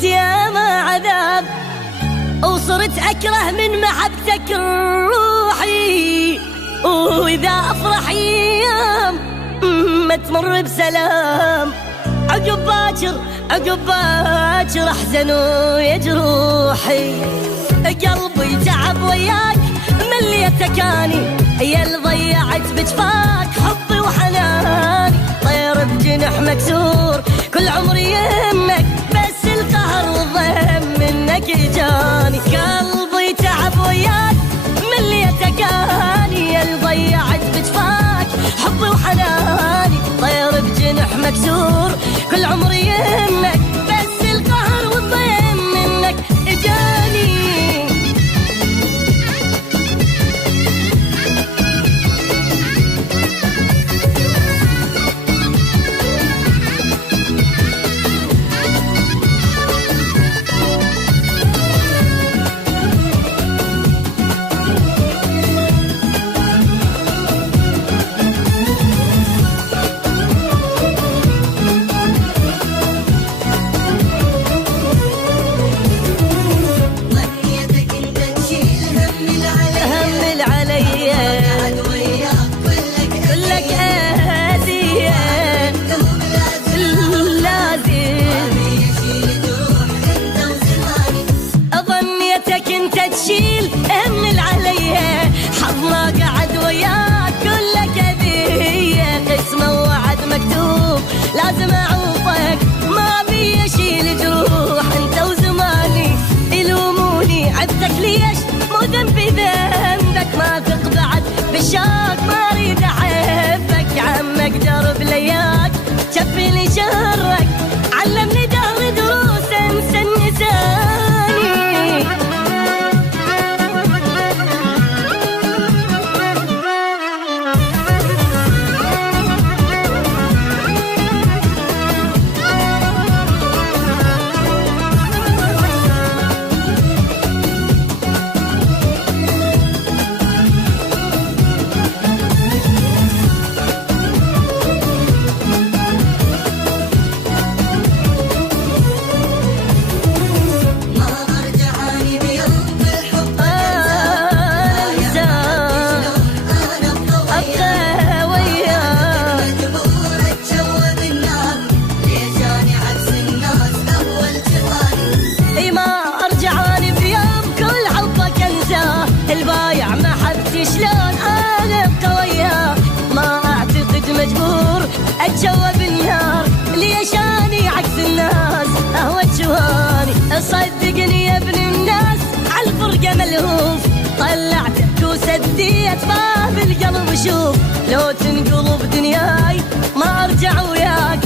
وكنت يا ما عذاب، وصرت أكره من محبتك روحي، وإذا أفرح أيام ما تمر بسلام، عقب باكر أحزن ويجروحي. قلبي تعب وياك مليتك أني، يا اللي ضيعت بجفاك حبي وحناني، طير بجنح مكسور كل عمري يمك، بس القهر والضيم منك جاني. قلبي تعب وياك مليتك أني، يا اللي ضيعت بجفاك حبي وحناني، طير بجنح مكسور كل عمري يمك، بس القهر والضيم منك جاني. تشيل همل عليا، حظ ما قعد وياك كلك أذية، قسمه وعد مكتوب لازم أعوفك، ما بي أشيل جروح أنت وزماني، يلوموني عبتك ليش مو ذنبي ذنبك، ما تقبعد بالشاك ما أريد أحبك، عمك درب لياك شفيني شرك، علمني دهر دروس انسى النساني. البايع محبتي شلون انا ابقى وياه، ما اعتقد مجبور اتجوب النار، ليش اني عكس الناس اهوى تشواني، صدقني يا ابن الناس عالفرقه ملهوف، طلعتك وسديت باب القلب، شوف لو تنقلب دنياي ما ارجع وياك،